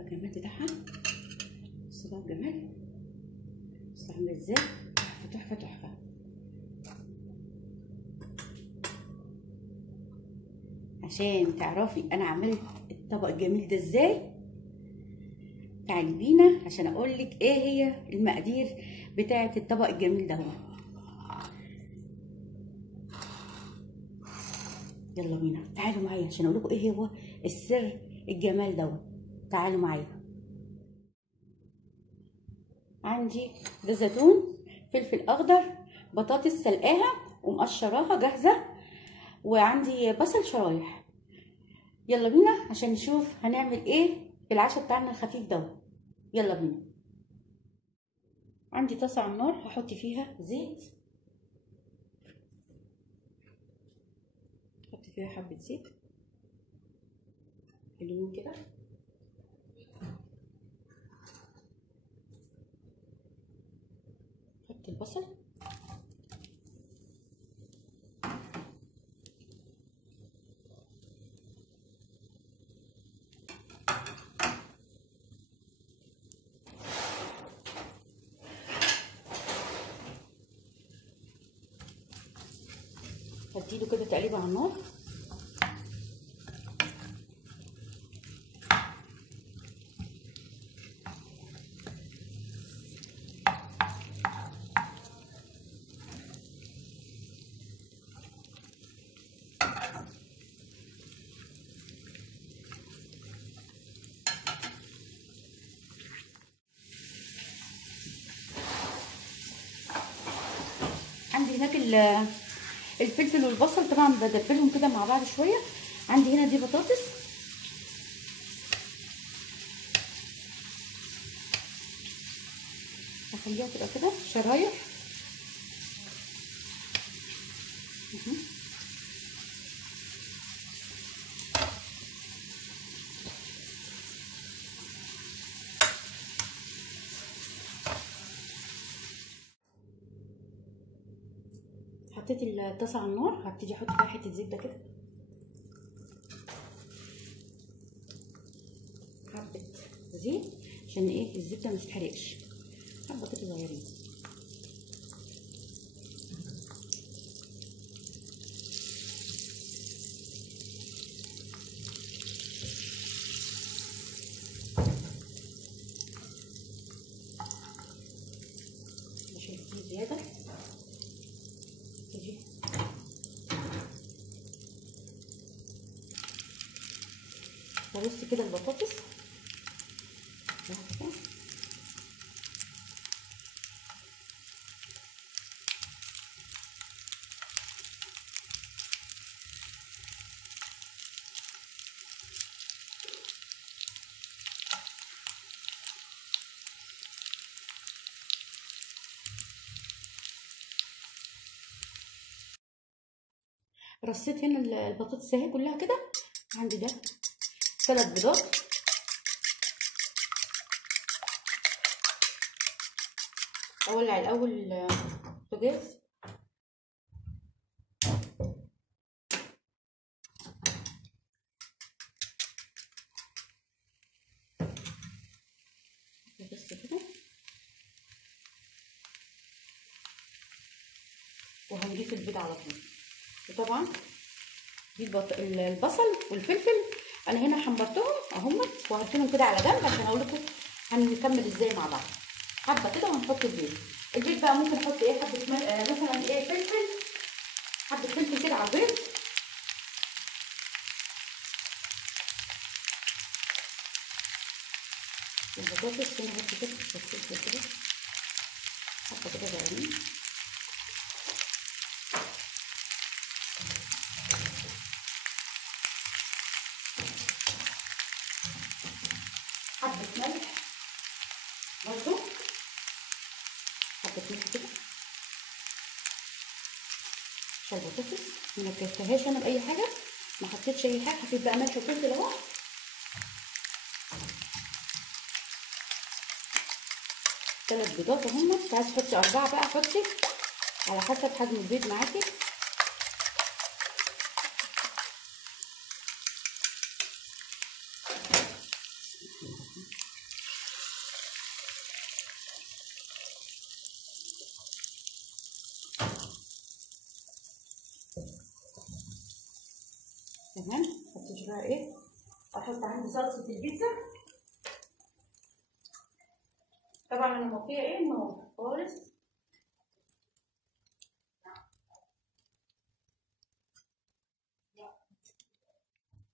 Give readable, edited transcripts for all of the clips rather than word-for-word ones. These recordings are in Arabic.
بقى الجمال بتاعها. بصوا بقى الجمال، بصوا عامله ازاي، تحفه تحفه تحفه. عشان تعرفي انا عملت الطبق الجميل ده ازاي، تعالي بينا عشان اقول لك ايه هي المقادير بتاعه الطبق الجميل ده. يلا بينا، تعالوا معايا عشان اقول لكم ايه هو السر الجمال دوت. تعالوا معايا. عندي ده زيتون، فلفل اخضر، بطاطس سلقاها ومقشراها جاهزه، وعندي بصل شرايح. يلا بينا عشان نشوف هنعمل ايه في العشاء بتاعنا الخفيف دوت. يلا بينا. عندي طاسه على النار، هحط فيها زيت، احط فيها حبه زيت حلوين كده. احط البصل، هديله كده تقليبه على النار. عندي هناك الفلفل والبصل طبعا بدبلهم كده مع بعض شويه. عندي هنا دي بطاطس، هخليها تبقى كده شرايح. حطيت الطاسه على النار، هبتدي احط فيها حته زبده كده، حبه زيت عشان ايه الزبده ما تتحرقش، حبه كده صغيرين. عشان دي زياده تيجي برص كده البطاطس رصيت هنا البطاطس اهي كلها كده. عندي ده 3 بيضات، اولع الاول البوتاجاز. بس كده، وهنضيف البيض على طول. وطبعا دي البصل والفلفل انا هنا حمرتهم اهم، وهركنهم كده على جنب عشان اقول لكم هنكمل ازاي مع بعض. حبه كده وهنحط البيض. البيض بقى ممكن احط ايه، حبه مثلا ايه فلفل، حبه فلفل كده على البيض. البطاطس هنا هحط كده فلفل كده، حبه كده صغيرين. حبه ملح برضو، حبه ملح كده عشان البطاطس ما كلتهاش انا باي حاجه، ما حطيتش اي حاجه، حطيت بقى ملح وفلفل اهو. 3 بيضات اهم، عايز تحطي 4 بقى حطي على حسب حجم البيض معاكي. تمام. حطيت بقى ايه، احط عندي صلصه البيتزا. طبعا انا موطيه ايه النار خالص.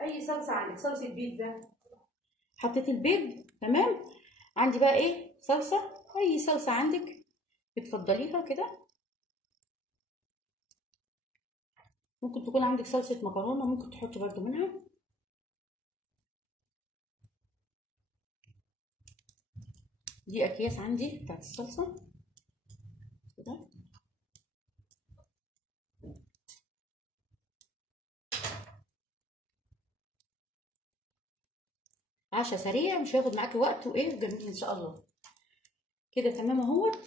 اي صلصه عندك، صلصه بيتزا، حطيت البيض. تمام. عندي بقى ايه صلصه، اي صلصه عندك بتفضليها كده. ممكن تكون عندك صلصه مكرونه، ممكن تحطي برده منها. دي اكياس عندي بتاعت الصلصه كده. عشا سريع مش هياخد معاكي وقت، وايه جميل ان شاء الله كده. تمام اهوت.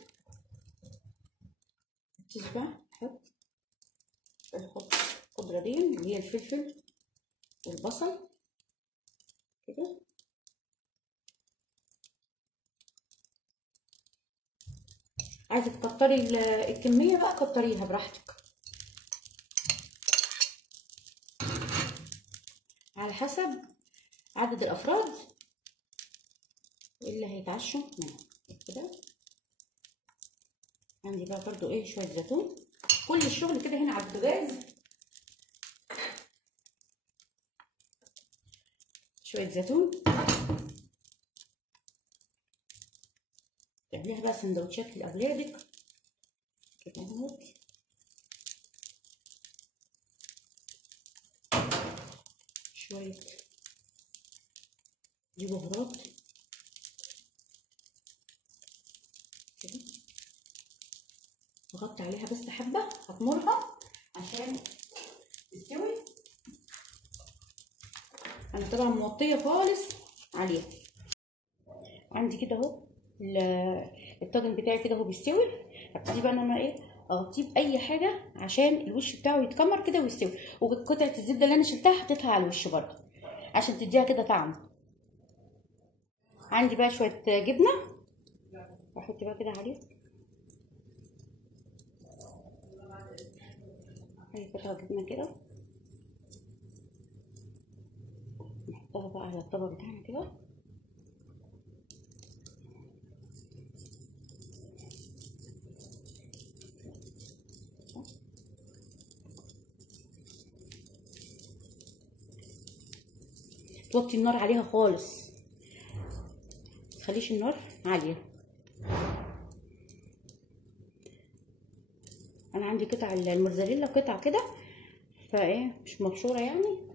تشبع. نحط الخضره دي اللي هي الفلفل والبصل كده. عايزه تكتري الكميه بقى كتريها براحتك، على حسب عدد الافراد اللي هيتعشوا منها كده. عندي بقى برضو ايه شويه زيتون. كل الشغل كده هنا على البوتاجاز. شويه زيتون. تعمليها بقى سندوتشات لاولادك كده اهوت. شويه دي بهارات كده. اغطي عليها بس حبه، هتمرها عشان تستوي. انا طبعا موطيه خالص عليها. عندي كده اهو الطاجن بتاعي كده اهو بيستوي. هبتدي بقى ان انا ايه اغطيه باي حاجه عشان الوش بتاعه يتكمر كده ويستوي. وقطعه الزبده اللي انا شلتها حطيتها على الوش برده عشان تديها كده طعم. عندي بقى شويه جبنه بحط بقى كده عليه. اي قطعه جبنه كده نحطها بقى على الطبق بتاعنا كده. توطي النار عليها خالص، متخليش النار عاليه. انا عندي قطع الموزاريلا قطع كده فايه مش مبشوره يعني.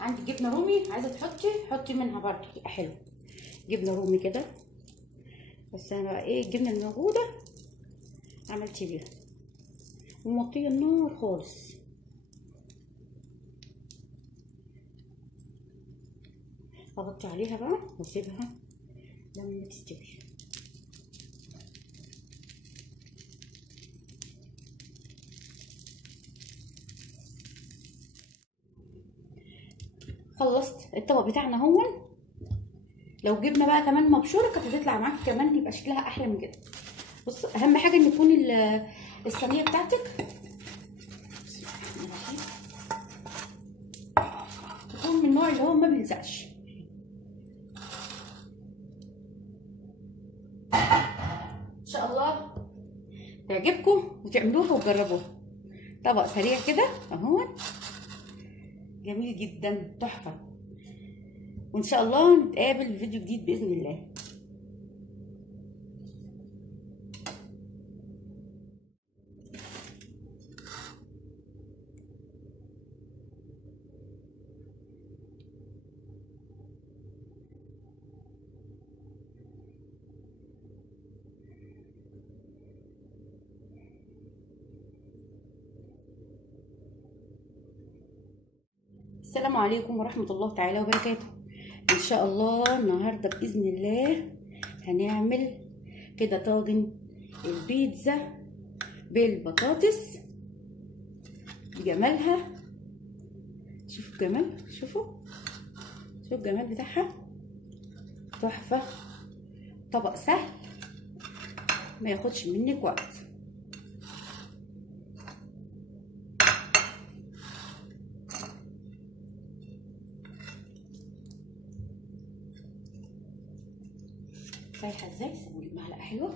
عندي جبنه رومي، عايزه حطي منها برضه تبقى حلوه. جبنه رومي كده. بس انا بقى ايه الجبنه الموجوده عملت بيها وموطيه النار خالص. اغطي عليها بقى واسيبها لما تستوي. خلصت الطبق بتاعنا هون. لو جبنا بقى كمان مبشوره كانت هتطلع معاكي كمان يبقى شكلها احلى من كده. بص اهم حاجه ان يكون الصينيه بتاعتك تكون من النوع اللي هو ما بيلزقش. ان شاء الله تعجبكم وتعملوها وتجربوها. طبق سريع كده اهو جميل جدا تحفه. وان شاء الله نتقابل في فيديو جديد باذن الله. السلام عليكم ورحمه الله تعالى وبركاته. ان شاء الله النهارده باذن الله هنعمل كده طاجن البيتزا بالبطاطس بجمالها. شوفوا الجمال، شوفوا الجمال بتاعها، تحفه. طبق سهل ما ياخدش منك وقت. سايحه ازاي؟ سيبولي معلقه حلوه.